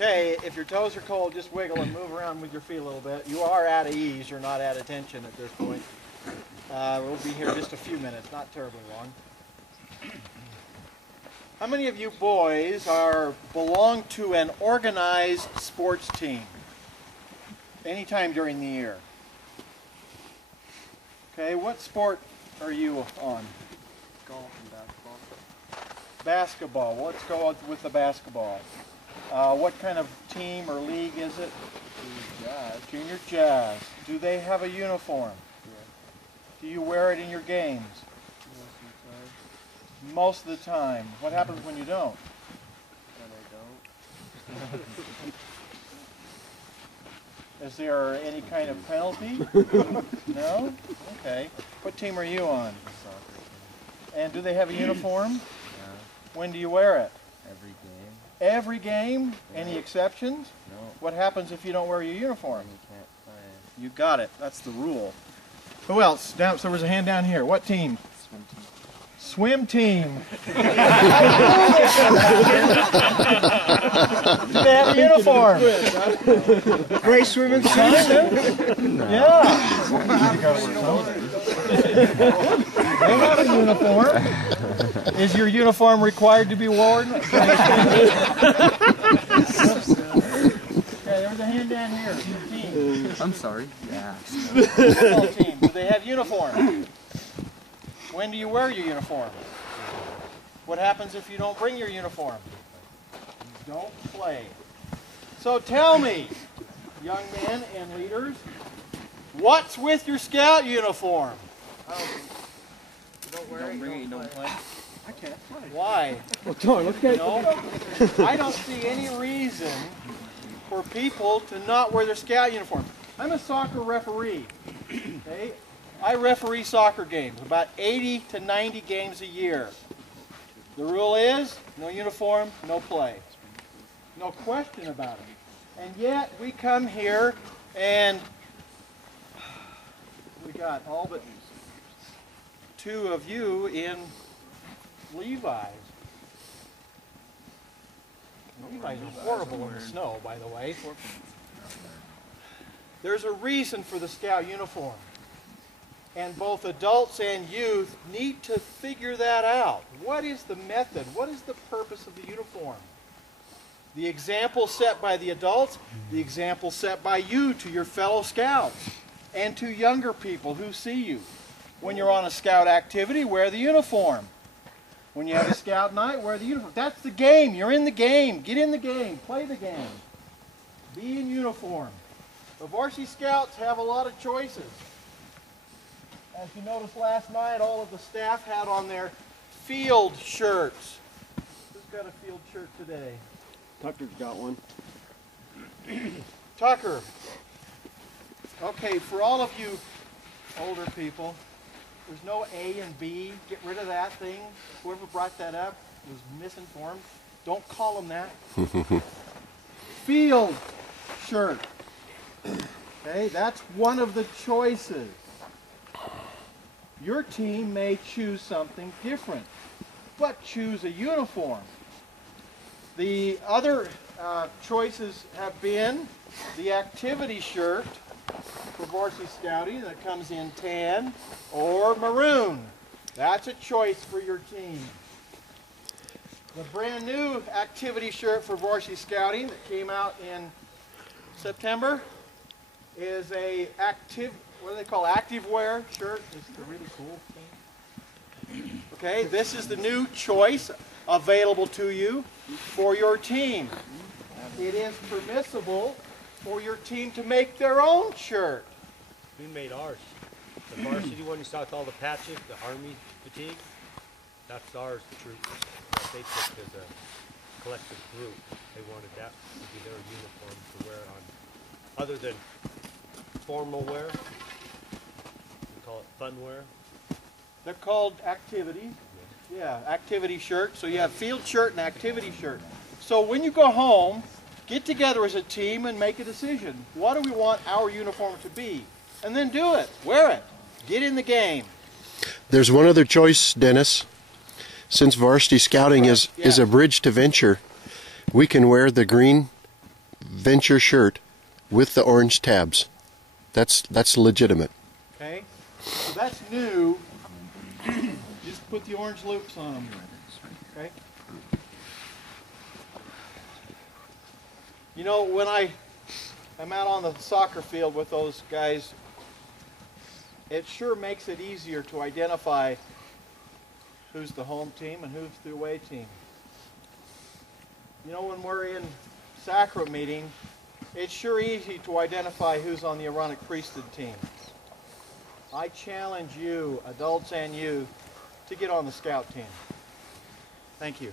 Okay, if your toes are cold, just wiggle and move around with your feet a little bit. You are at ease, you're not at attention at this point. We'll be here just a few minutes, not terribly long. How many of you boys belong to an organized sports team? Anytime during the year. Okay, what sport are you on? Golf and basketball. Basketball. Let's go with the basketball. What kind of team or league is it? Junior Jazz. Junior Jazz. Do they have a uniform? Yeah. Do you wear it in your games? Most of the time. What happens when you don't? When I don't. Is there any kind of penalty? No? Okay. What team are you on? Soccer. And do they have a uniform? Yeah. When do you wear it? Every game. Every game? Yeah. Any exceptions? No. What happens if you don't wear your uniform? You can't play. You got it. That's the rule. Who else? So there was a hand down here. What team? Swim team. Swim team. Do they have a uniform? Gray swimming suit? Yeah. They have a uniform. Is your uniform required to be worn? Okay, there was a hand down here. Team. I'm sorry. Yeah. Football team. Do they have uniform? When do you wear your uniform? What happens if you don't bring your uniform? You don't play. So tell me, young men and leaders, what's with your scout uniform? Don't bring it, you don't play. I can't play. Why? Well, Tom, okay. No, I don't see any reason for people to not wear their scout uniform. I'm a soccer referee. Okay? I referee soccer games, about 80 to 90 games a year. The rule is, no uniform, no play. No question about it. And yet, we come here and we got all but 2 of you in Levi's. Levi's are horrible in the snow, by the way. There's a reason for the scout uniform. And both adults and youth need to figure that out. What is the method? What is the purpose of the uniform? The example set by the adults, the example set by you to your fellow scouts and to younger people who see you. When you're on a scout activity, wear the uniform. When you have a scout night, wear the uniform. That's the game. You're in the game. Get in the game. Play the game. Be in uniform. The varsity scouts have a lot of choices. As you noticed last night, all of the staff had on their field shirts. Who's got a field shirt today? Tucker's got one. Tucker. Okay, for all of you older people, there's no A and B. Get rid of that thing. Whoever brought that up was misinformed. Don't call them that. Field shirt. Okay, that's one of the choices. Your team may choose something different, but choose a uniform. The other choices have been the activity shirt for varsity scouting that comes in tan or maroon. That's a choice for your team. The brand new activity shirt for varsity scouting that came out in September is a what do they call active wear shirt? It's the really cool thing. Okay, this is the new choice available to you for your team. It is permissible for your team to make their own shirt. We made ours. The varsity one you saw with all the patches, the Army fatigue, that's ours, the troops. That they took as a collective group. They wanted that to be their uniform to wear on, other than formal wear. We call it fun wear. They're called activities. Yeah, activity shirt. So you have field shirt and activity shirt. So when you go home, get together as a team and make a decision. What do we want our uniform to be? And then do it. Wear it. Get in the game. There's one other choice, Dennis. Since varsity scouting is a bridge to venture, we can wear the green venture shirt with the orange tabs. That's legitimate. Okay? So that's new. Just put the orange loops on them. Okay? You know, when I'm out on the soccer field with those guys, it sure makes it easier to identify who's the home team and who's the away team. You know, when we're in sacrament meeting, it's sure easy to identify who's on the Aaronic priesthood team. I challenge you, adults and youth, to get on the scout team. Thank you.